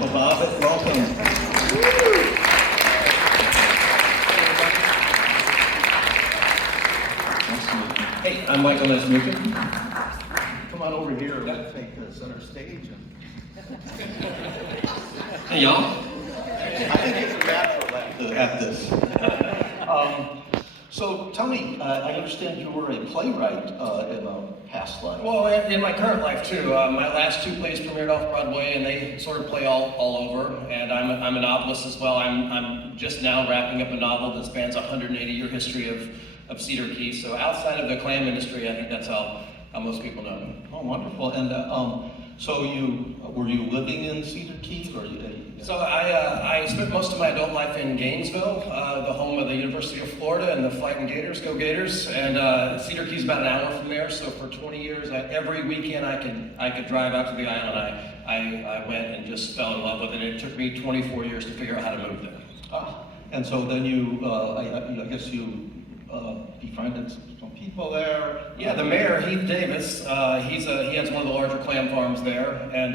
Uncle Bob, welcome. Hey, I'm Michael Nesmuka. Come on over here, we'll take the center stage. Hey, y'all. I think it's a natural at this. So tell me, I understand you were a playwright in a past life. Well, in my current life too. My last two plays premiered off Broadway, and they sort of play all over. And I'm a novelist as well. I'm just now wrapping up a novel that spans a 180-year history of Cedar Key. So outside of the clam industry, I think that's how most people know me. Oh, wonderful. And so were you living in Cedar Key, or So I spent most of my adult life in Gainesville, the home of the University of Florida and the Fighting Gators, go Gators. And Cedar Key's about an hour from there. So for 20 years, every weekend I could drive out to the island. I went and just fell in love with it. It took me 24 years to figure out how to move there. And so then you, I guess you befriended some people there. Yeah, the mayor, Heath Davis, he has one of the larger clam farms there. And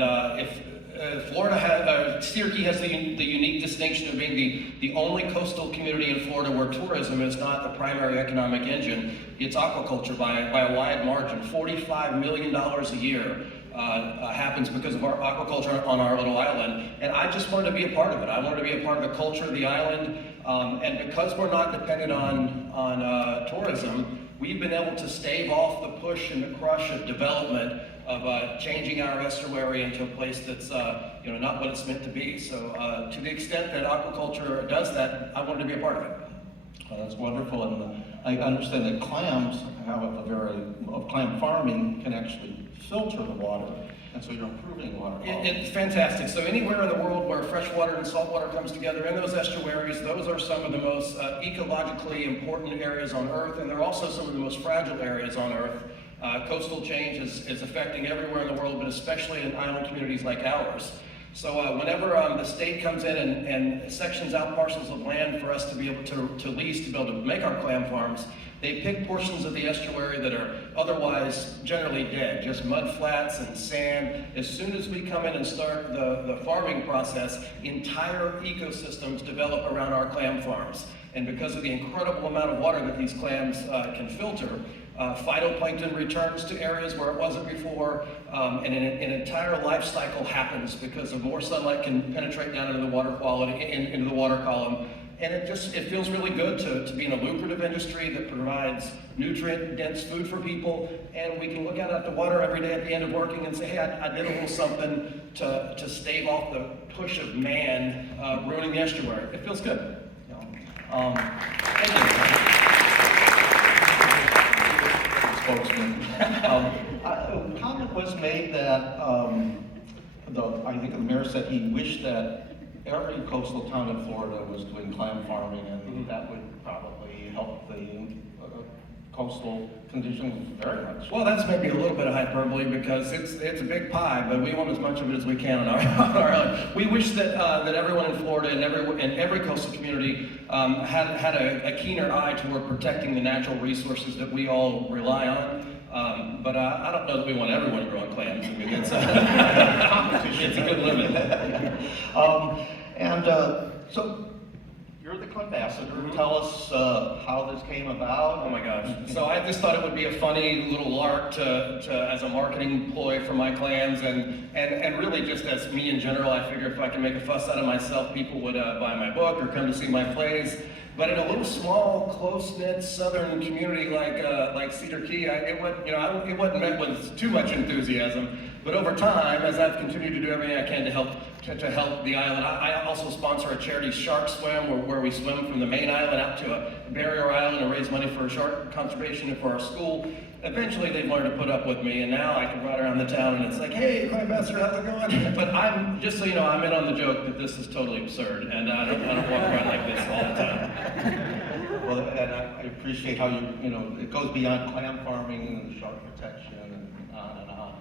Cedar Key has the unique distinction of being the only coastal community in Florida where tourism is not the primary economic engine. It's aquaculture by a wide margin. $45 million a year happens because of our aquaculture on our little island. And I just wanted to be a part of it. I wanted to be a part of the culture of the island. And because we're not dependent on tourism, we've been able to stave off the push and the crush of development of changing our estuary into a place that's not what it's meant to be. So to the extent that aquaculture does that, I wanted to be a part of it. That's wonderful, and I understand that clams clam farming can actually filter the water, and so you're improving water quality. It's fantastic. So anywhere in the world where freshwater and saltwater comes together in those estuaries, those are some of the most ecologically important areas on Earth, and they're also some of the most fragile areas on Earth. Coastal change is affecting everywhere in the world, but especially in island communities like ours. So whenever the state comes in and sections out parcels of land for us to be able to lease, to be able to make our clam farms, they pick portions of the estuary that are otherwise generally dead, just mud flats and sand. As soon as we come in and start the farming process, entire ecosystems develop around our clam farms. And because of the incredible amount of water that these clams can filter, phytoplankton returns to areas where it wasn't before, and an entire life cycle happens because of more sunlight can penetrate down into the water quality, into the water column. And it feels really good to be in a lucrative industry that provides nutrient-dense food for people, and we can look out at the water every day at the end of working and say, hey, I did a little something to stave off the push of man ruining the estuary. It feels good. Thank you. Spokesman. A comment was made that I think the mayor said he wished that every coastal town in Florida was doing clam farming, and that would probably help the coastal conditions very much. Well, that's maybe a little bit of hyperbole because it's a big pie, but we want as much of it as we can on our island. We wish that everyone in Florida and every coastal community had a keener eye toward protecting the natural resources that we all rely on. But I don't know that we want everyone growing clams. I mean, it's a good limit. So you're the Clambassador. Tell us how this came about. Oh my gosh. So I just thought it would be a funny little lark to as a marketing ploy for my clams, and really just as me in general. I figure if I can make a fuss out of myself, people would buy my book or come to see my plays. But in a little small, close-knit southern community like Cedar Key, it wasn't met with too much enthusiasm. But over time, as I've continued to do everything I can to help the island, I also sponsor a charity shark swim where we swim from the main island out to a barrier island and raise money for shark conservation and for our school. Eventually, they've learned to put up with me, and now I can ride around the town and it's like, hey, Clambassador, how's it going? But I'm just so you know, I'm in on the joke that this is totally absurd, and I don't walk around like this all the time. Well, and I appreciate how it goes beyond clam farming and shark protection and on and on.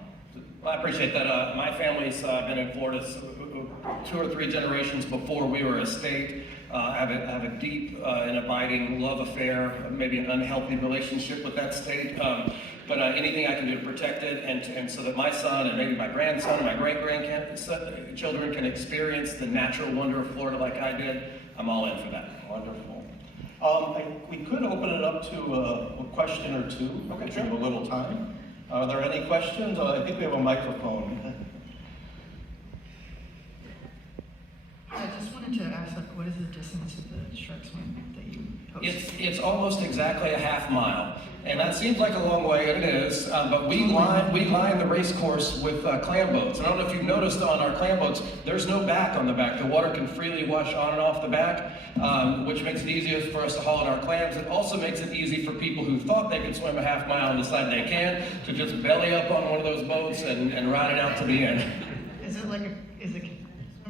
Well, I appreciate that. My family's been in Florida 2 or 3 generations before we were a state. Have a deep and abiding love affair, maybe an unhealthy relationship with that state. but anything I can do to protect it and so that my son and maybe my grandson and my great-grandchildren can experience the natural wonder of Florida like I did, I'm all in for that. Wonderful. We could open it up to a question or two. Okay, if sure. we have a little time. Are there any questions? I think we have a microphone. I just wanted to ask, like, what is the distance of the shark swim that you host? It's almost exactly a half mile, and that seems like a long way, and it is. But we line the race course with clam boats. And I don't know if you've noticed on our clam boats, there's no back on the back. The water can freely wash on and off the back, which makes it easier for us to haul in our clams. It also makes it easy for people who thought they could swim a half mile and decide they can to just belly up on one of those boats and ride it out to the end. Is it like is it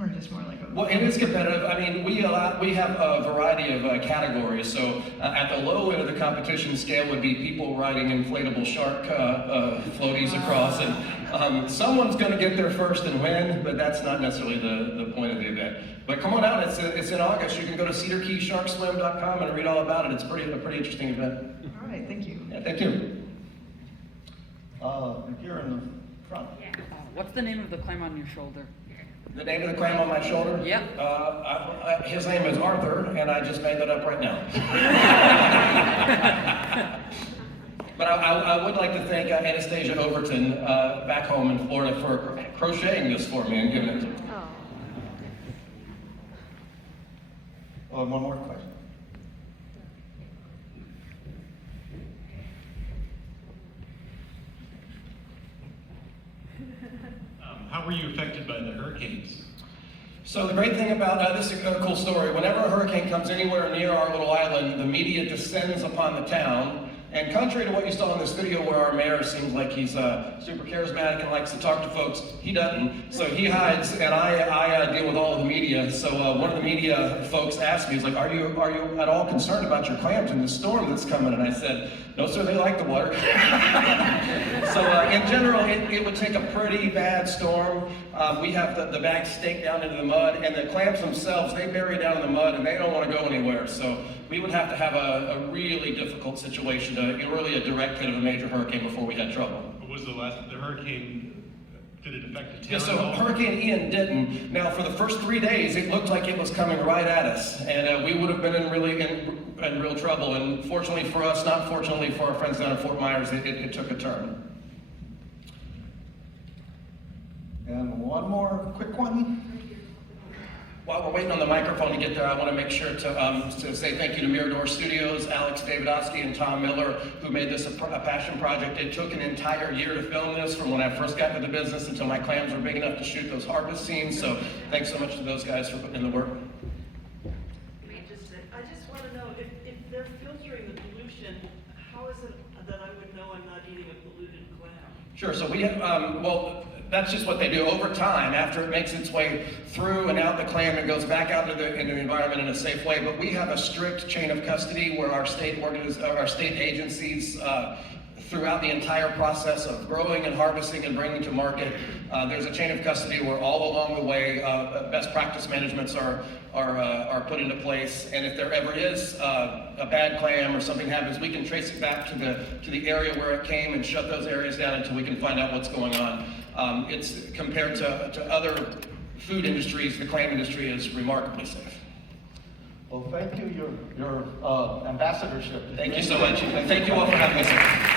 or just more like a? Well, it is competitive. I mean, we have a variety of categories. So at the low end of the competition scale would be people riding inflatable shark floaties across, and someone's going to get there first and win, but that's not necessarily the point of the event. But come on out. It's in August. You can go to cedarkeysharkswim.com and read all about it. It's a pretty interesting event. All right, thank you. Yeah, thank you. Here in the front. What's the name of the clam on your shoulder? The name of the clam on my shoulder? Yeah. His name is Arthur, and I just made that up right now. But I would like to thank Anastasia Overton back home in Florida for crocheting this for me and giving it to me. One more question. How were you affected by the hurricanes? So the great thing about this is a cool story. Whenever a hurricane comes anywhere near our little island, the media descends upon the town. And contrary to what you saw in this video where our mayor seems like he's super charismatic and likes to talk to folks, he doesn't. So he hides, and I deal with all of the media. So one of the media folks asked me, he's like, are you at all concerned about your clams in the storm that's coming? And I said, no sir, they like the water. So in general, it would take a pretty bad storm. We have the bags staked down into the mud, and the clams themselves, they bury down in the mud and they don't want to go anywhere. So we would have to have a really difficult situation, really a direct hit of a major hurricane before we had trouble. What was the hurricane, did it affect the town? Yeah, so at all? Hurricane Ian didn't. Now for the first 3 days, it looked like it was coming right at us, and we would have been in real trouble. And fortunately for us, not fortunately for our friends down in Fort Myers, it took a turn. And one more quick one. While we're waiting on the microphone to get there, I want to make sure to say thank you to Mirador Studios, Alex Davidowski, and Tom Miller, who made this a passion project. It took an entire year to film this, from when I first got into the business until my clams were big enough to shoot those harvest scenes. So thanks so much to those guys for putting in the work. I just want to know, if they're filtering the pollution, how is it that I would know I'm not eating a polluted clam? Sure, so we have, well, that's just what they do over time. After it makes its way through and out the clam, it goes back out into the environment in a safe way. But we have a strict chain of custody where our state agencies, throughout the entire process of growing and harvesting and bringing to market, there's a chain of custody where all along the way best practice managements are put into place. And if there ever is a bad clam or something happens, we can trace it back to the area where it came and shut those areas down until we can find out what's going on. It's compared to other food industries, the clam industry is remarkably safe. Well, thank you, your ambassadorship. Thank you so much, and thank you all for having us here.